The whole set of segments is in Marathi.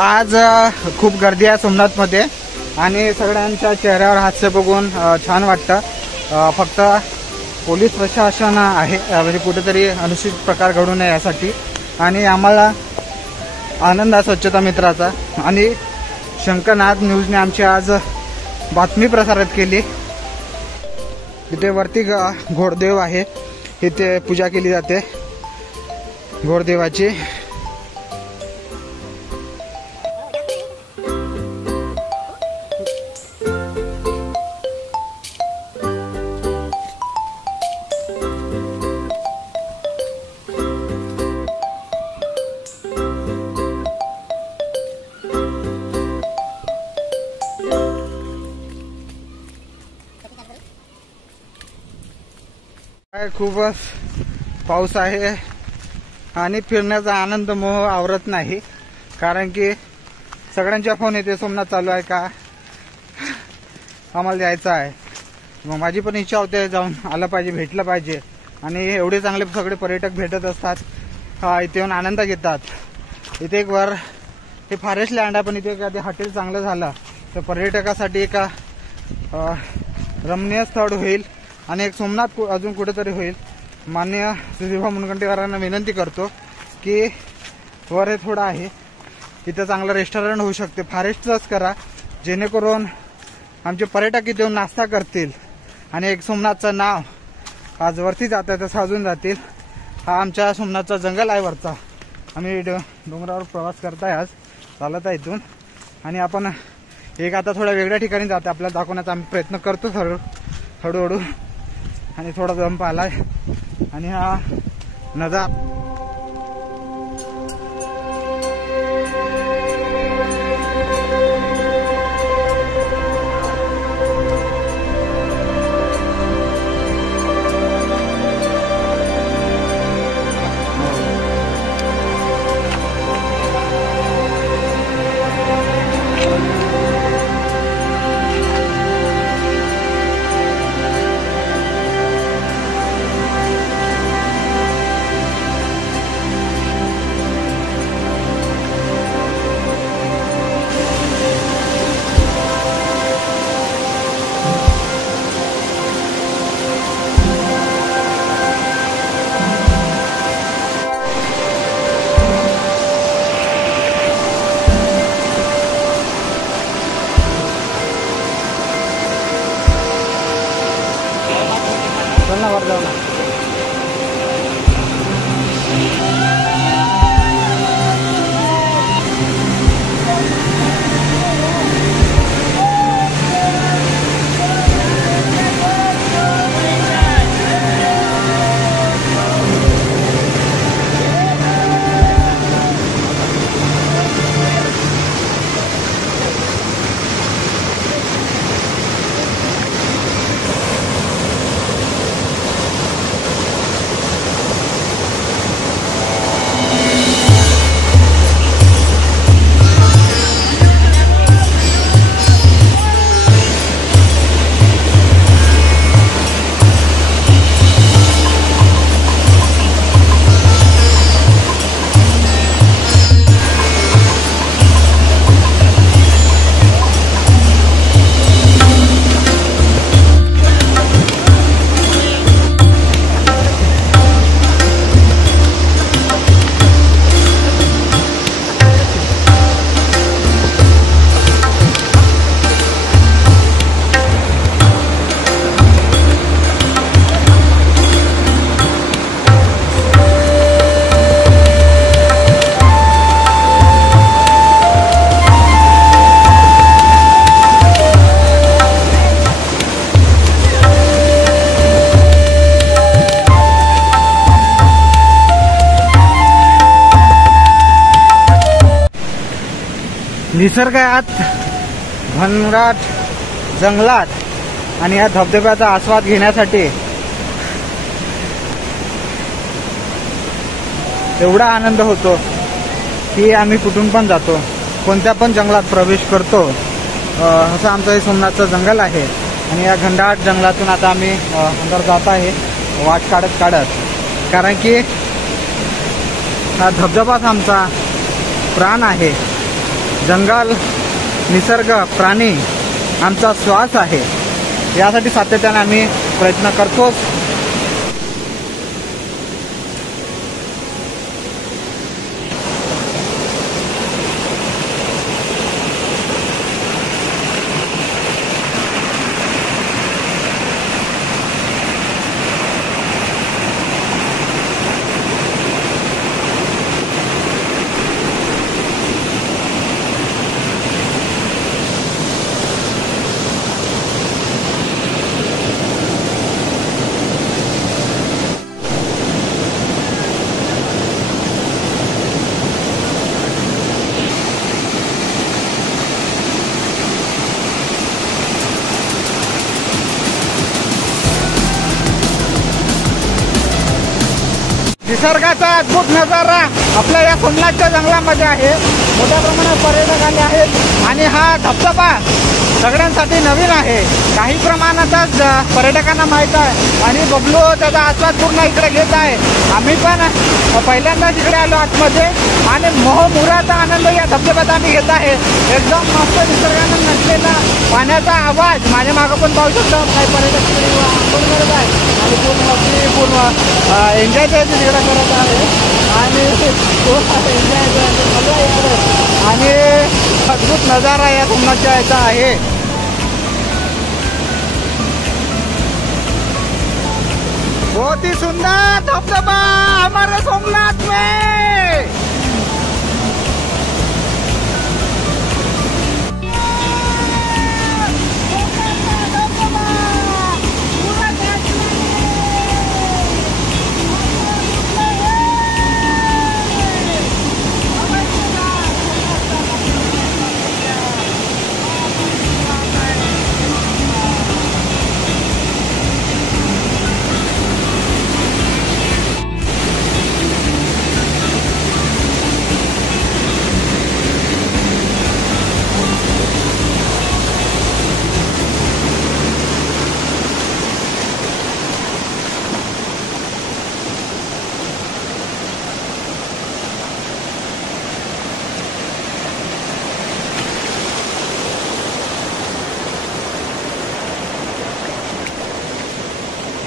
आज खूप गर्दी आहे सोमनाथमध्ये आणि सगळ्यांच्या चेहऱ्यावर हास्य बघून छान वाटतं। फक्त पोलीस प्रशासन आहे म्हणजे कुठेतरी अनुचित प्रकार घडू नये यासाठी आणि आम्हाला आनंद आहे स्वच्छता मित्राचा। आणि शंकरनाथ न्यूजने आमची आज बातमी प्रसारित केली। इथे वरती घोडदेव आहे, इथे पूजा केली जाते घोडदेवाची। खूपच पाऊस आहे आणि फिरण्याचा आनंद मोह आवरत नाही, कारण की सगळ्यांच्या फोन येते सोमनाथ चालू आहे का, आम्हाला जायचं आहे। मग माझी पण इच्छा होते जाऊन आलं पाहिजे, भेटलं पाहिजे। आणि एवढे चांगले सगळे पर्यटक भेटत असतात, इथे येऊन आनंद घेतात। इथे एक वर हे फॉरेस्ट लँड आहे, पण इथे एखादे हॉटेल चांगलं झालं तर पर्यटकासाठी एक रमणीय स्थळ होईल आणि एक सोमनाथ अजून कुठेतरी होईल। माननीय सुधीरभाऊ मुनगंटीवारांना विनंती करतो की वर हे थोडं आहे, इथं चांगलं रेस्टॉरंट होऊ शकते, फॉरेस्टच करा, जेणेकरून आमचे पर्यटक इथे येऊन नाश्ता करतील आणि एक सोमनाथचं नाव आज वरती जात आहे तसं अजून जातील। हा आमच्या सोमनाथचा जंगल आहे वरचा। आम्ही डोंगरावर प्रवास करताय, आज चालत आहे इथून आणि आपण एक आता थोड्या वेगळ्या ठिकाणी जातो, आपल्याला दाखवण्याचा आम्ही प्रयत्न करतो हळूहळू। आणि थोडा जंप आलाय आणि हा नजारा वर जाऊ ना। निसर्गात घनदाट जंगलात आणि या धबधब्याचा आस्वाद घेण्यासाठी एवढा आनंद होतो की आम्ही कुठून पण जातो, कोणत्या पण जंगलात प्रवेश करतो। असं आमचं हे सोमनाथचं जंगल आहे आणि या घनदाट जंगलातून आता आम्ही अंदर जात आहे वाट काढत, कारण की हा धबधबाच आमचा प्राण आहे। जंगल, निसर्ग, प्राणी आमचा श्वास आहे, यासाठी सातत्याने आम्ही प्रयत्न करतोच. निसर्गाचा अद्भुत नजारा आपल्या या सोमनाथच्या जंगलामध्ये आहे. मोठ्या प्रमाणात पर्यटक आले आहेत आणि हा धबधबा सगळ्यांसाठी नवीन आहे. काही प्रमाणातच पर्यटकांना माहीत आहे आणि बबलू त्याचा आस्वाद पूर्ण इकडे घेत आहे. आम्ही पण पहिल्यांदाच इकडे आलो आतमध्ये आणि मोहमुराचा आनंद या धबधब्यात आम्ही घेत आहे. एकदम मस्त निसर्गाने नटलेला पाण्याचा आवाज माझ्या मागं पण पाहू शकतो. काही पर्यटक करत आहे आणि पूर्ण एन्जॉय तिकडे करत आहे आणि आणि अद्भुत नजारा या सोमनाथच्या याचा आहे. बहुत ही सुंदर धबधबा हमारे सोमनाथ में.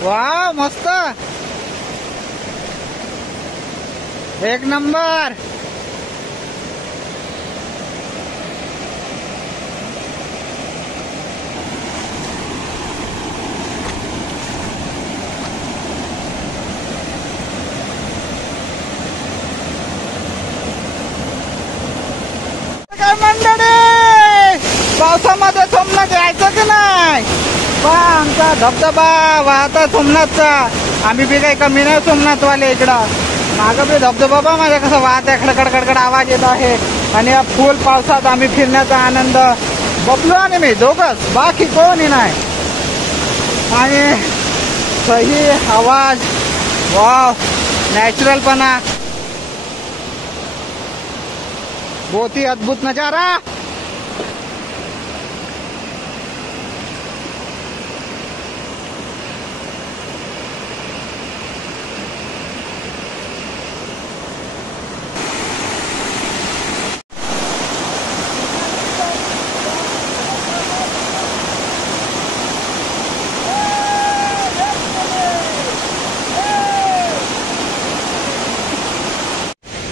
वाह मस्त, एक नंबर. काय मंडळी, पावसामध्ये सोमनाथ यायचं की नाही? पहा आमचा धबधबा वाहता सोमनाथचा. आम्ही बी काही कमी नाही सोमनाथवाले. इकडं मागं बी धबधबा बा माझ्या कसं वाहत आहे, खडखड आवाज येत आहे. आणि या फुल पावसात आम्ही फिरण्याचा आनंद बबलू आणि मी दोघंच, बाकी कोणी नाही. आणि सही आवाज, वाव, नॅचरलपणा, बहुत ही अद्भुत नजारा.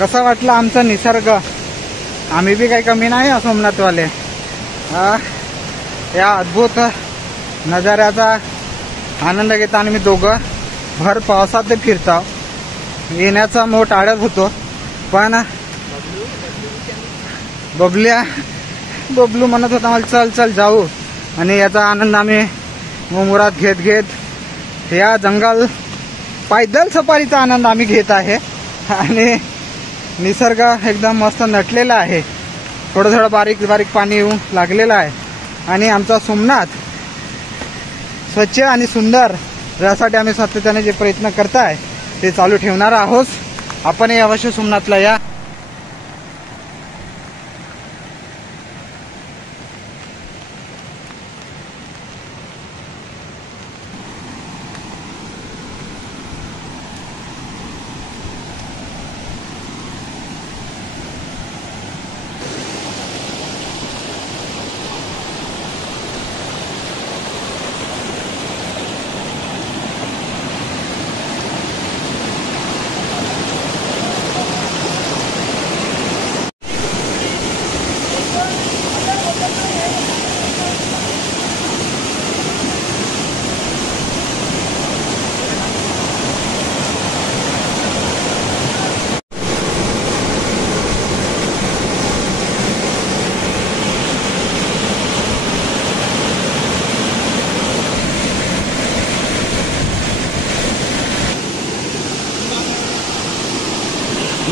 कसा वाटला आमचा निसर्ग? आम्ही बी काही कमी नाही सोमनाथवाले. या अद्भुत नजाऱ्याचा आनंद घेता आणि मी दोघं भर पावसात ते फिरतो. येण्याचा मोठ टाळत होतो पण बबलू म्हणत होता मला चल चल जाऊ. आणि याचा आनंद आम्ही मुरात घेत घेत या जंगल पैदल सफारीचा आनंद आम्ही घेत आहे. आणि निसर्ग एकदम मस्त नटलेला आहे. थोडं थोडं बारीक बारीक पाणी येऊन लागलेलं आहे. आणि आमचा सोमनाथ स्वच्छ आणि सुंदर यासाठी आम्ही सातत्याने जे प्रयत्न करताय ते चालू ठेवणार आहोत. आपणही अवश्य सोमनाथला या.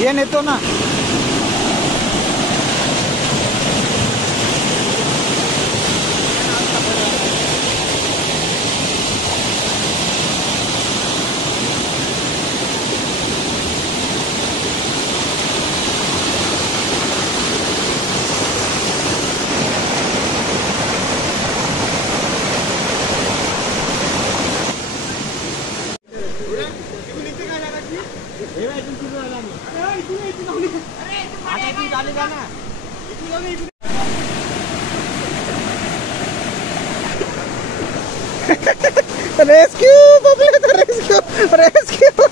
ये नेतो ना. रेस्क्यू बबले, रेस्क्यू रेस्क्यू.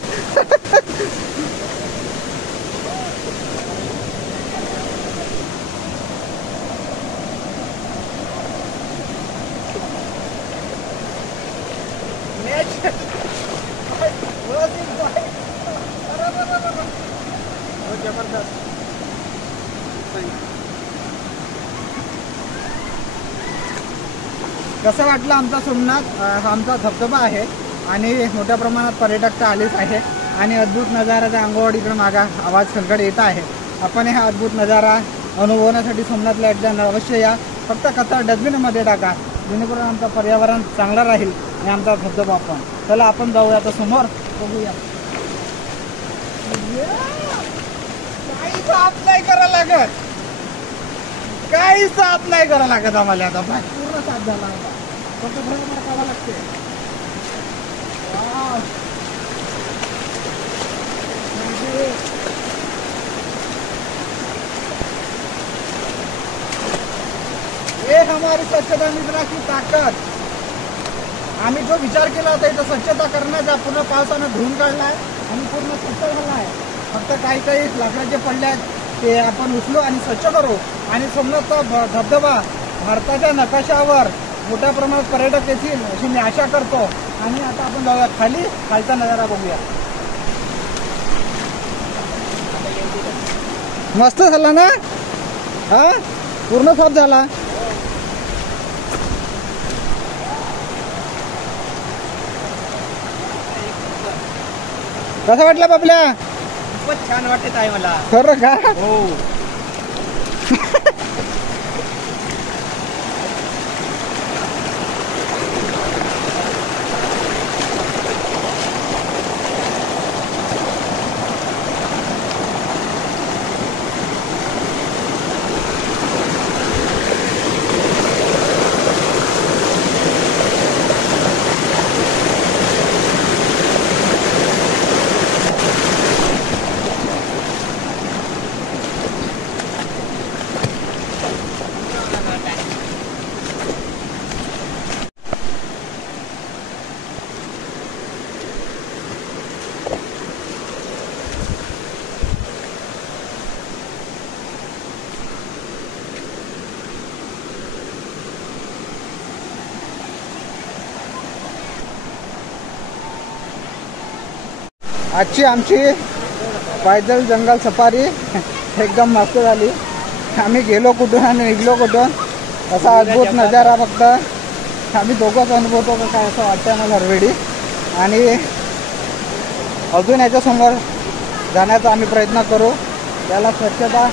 जबरदस्त. कसं वाटलं आमचा सोमनाथ? हा आमचा धबधबा आहे आणि मोठ्या प्रमाणात पर्यटक तर आलेच आहे आणि अद्भुत नजाराचा अंगवाड इकडे मागा आवाज संकट येत आहे. आपण हा अद्भुत नजारा अनुभवण्यासाठी सोमनाथला एकदा अवश्य या. फक्त कचरा डस्टबिनमध्ये टाका जेणेकरून आमचं पर्यावरण चांगलं राहील आणि आमचा धबधबा पण. चला आपण जाऊया आता समोर बघूया. काही साफ नाही करावं लागत, काही साफ नाही करावं लागत आम्हाला. आता पूर्ण साफ झाला आता, फक्त भर मारावं लागते. ये हमारी स्वच्छता मित्रा की ताकद. आम्ही जो विचार केला होता इथं स्वच्छता करण्याचा, पूर्ण पावसानं धुवून काढलाय आणि पूर्ण स्वच्छ झाला आहे. फक्त काही काही लाकडाचे पडले आहेत ते आपण उचलू आणि स्वच्छ करू. आणि सोमनाथचा धबधबा भारताच्या नकाशावर मोठ्या प्रमाणात पर्यटक येतील अशी मी आशा करतो. आणि आता आपण जाऊया खाली, खालचा नजारा बघूया. मस्त झाला ना? हा पूर्ण साफ झाला. कसं वाटलं बाबल्या? खूपच छान वाटत आहे मला. खरं का? हो. आजची आमची पैदल जंगल सफारी एकदम मस्त झाली. आम्ही गेलो कुठून आणि निघलो कुठून असा अद्भुत नजारा फक्त आम्ही दोघंच अनुभवतो का काय असं वाटतं मला हरवेळी. आणि अजून याच्यासमोर जाण्याचा आम्ही प्रयत्न करू. त्याला स्वच्छता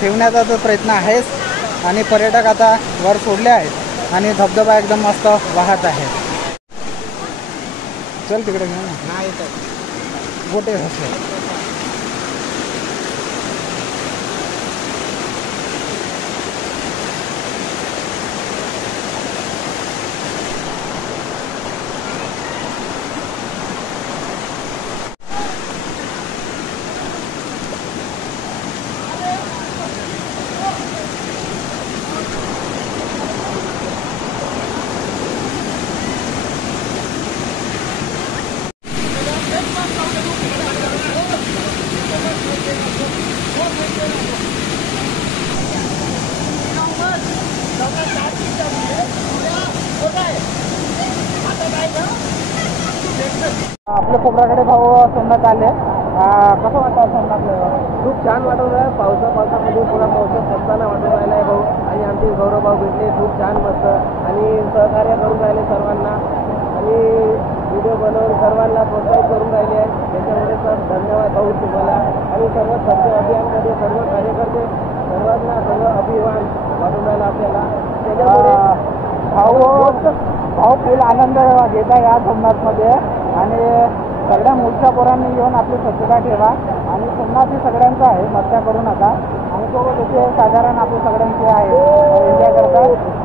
ठेवण्याचा तर प्रयत्न आहेच. आणि पर्यटक आता वर सोडले आहेत आणि धबधबा एकदम मस्त वाहत आहे. चल तिकडे घेऊ ना. नाही तर गोटे असेल. आपल्या खोबराकडे भाऊ सोमनाथ आले. कसं वाटतं सोमनाथला? खूप छान वाटत आहे. पावसामध्ये पुरा मौसम असताना वाटत राहिला आहे भाऊ. आणि आमचे गौरव भाऊ भेटले खूप छान मस्त आणि सहकार्य करून राहिले सर्वांना. आणि व्हिडिओ बनवून सर्वांना प्रोत्साहित करून राहिले आहे. त्याच्यामुळे सर धन्यवाद भाऊ तुम्हाला. आणि सर्व स्वच्छ अभियानमध्ये सर्व कार्यकर्ते सर्वांना सर्व अभिमान वाटून राहिला आपल्याला. त्याच्यामुळे भाऊ फुल आनंद घेता या सोमनाथमध्ये आणि सगळ्या मोठ्या पोरांनी येऊन आपली स्वच्छता ठेवा. आणि सोमनाथ ही सगळ्यांचं आहे, मस्त्या करू नका. आणि सोबत इथे साधारण आपले सगळ्यांचे आहे एन्जॉय करतात.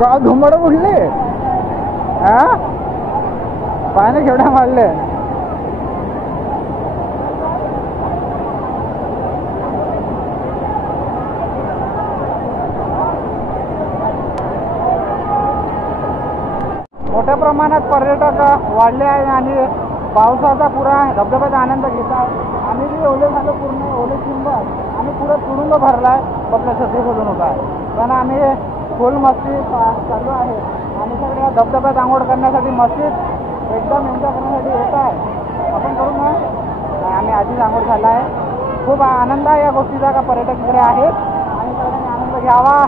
का घुमड उडले हा पाणी केवढ्या मारले. मोठ्या प्रमाणात पर्यटक वाढले आहे आणि पावसाचा पुरा धबधब्याचा आनंद घेत आहे. आम्ही जे ओले झालो पूर्ण ओले चिंब आणि पुरा तुडुंब भरलाय आपल्या छत्रीमधून होता आहे. पण आम्ही फुल मस्ती चालू आहे आणि सगळ्या धबधब्यात आंघोळ करण्यासाठी मस्तीत एकदम एन्जॉय करण्यासाठी येत आहे. आपण करू ना. आम्ही आधीच आंघोळ झाला आहे. खूप आनंद आहे या गोष्टीचा का पर्यटक इकडे आहेत आणि सगळ्यांनी आनंद घ्यावा.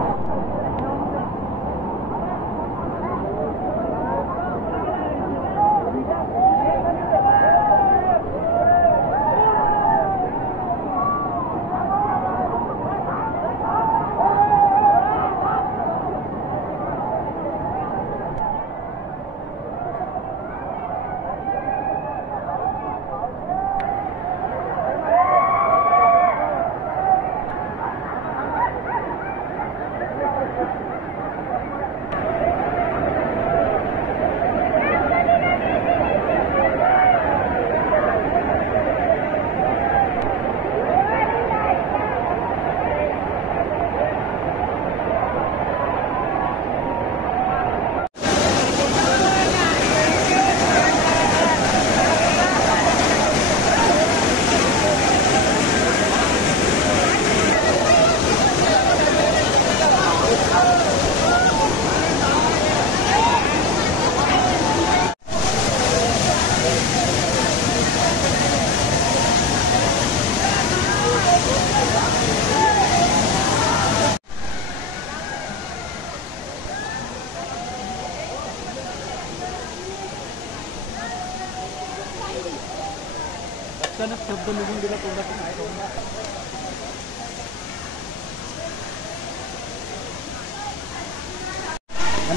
शब्द निघून गेला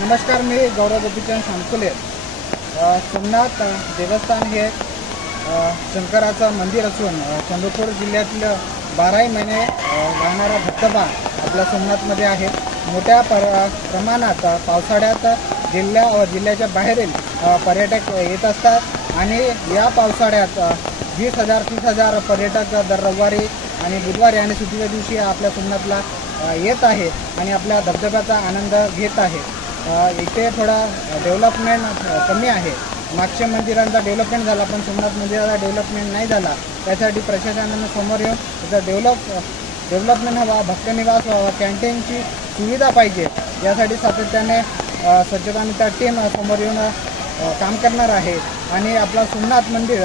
नमस्कार, मी गौरव गोपीचंद सांगोले. सोमनाथ देवस्थान हे शंकराचं मंदिर असून चंद्रपूर जिल्ह्यातील 12 महिने वाहणारा धबधबा आपल्या सोमनाथमध्ये आहे. मोठ्या प्रमाणात पावसाळ्यात जिल्ह्याच्या बाहेरील पर्यटक येत असतात आणि या पावसाळ्यात 20,000-30,000 पर्यटक दर रविवारी आणि बुधवारी आणि सुट्टीच्या दिवशी आपल्या सोमनाथला येत आहे आणि आपल्या धबधब्याचा आनंद घेत आहे. इथे थोडा डेव्हलपमेंट कमी आहे. मागच्या मंदिरांचा डेव्हलपमेंट झाला पण सोमनाथ मंदिराचा डेव्हलपमेंट नाही झाला. त्यासाठी प्रशासनानं समोर येऊन त्याचा डेव्हलपमेंट हवा, भक्तनिवास व्हावा, कॅन्टीनची सुविधा पाहिजे. यासाठी सातत्याने स्वच्छता मित्र टीम समोर येऊन काम करणार आहे. आणि आपला सोमनाथ मंदिर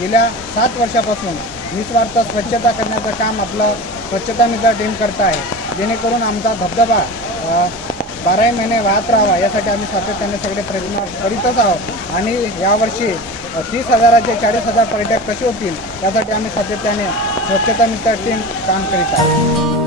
गेल्या 7 वर्षापासून निस्वार्थ स्वच्छता करण्याचं काम आपलं स्वच्छता मित्र टीम करत आहे. जेणेकरून आमचा धबधबा 12 महिने वाहत राहावा यासाठी आम्ही सातत्याने सगळे प्रयत्न करीतच आहोत. आणि यावर्षी 30,000चे 40,000 पर्यटक कसे होतील यासाठी आम्ही सातत्याने स्वच्छता मित्र टीम काम करीत आहे.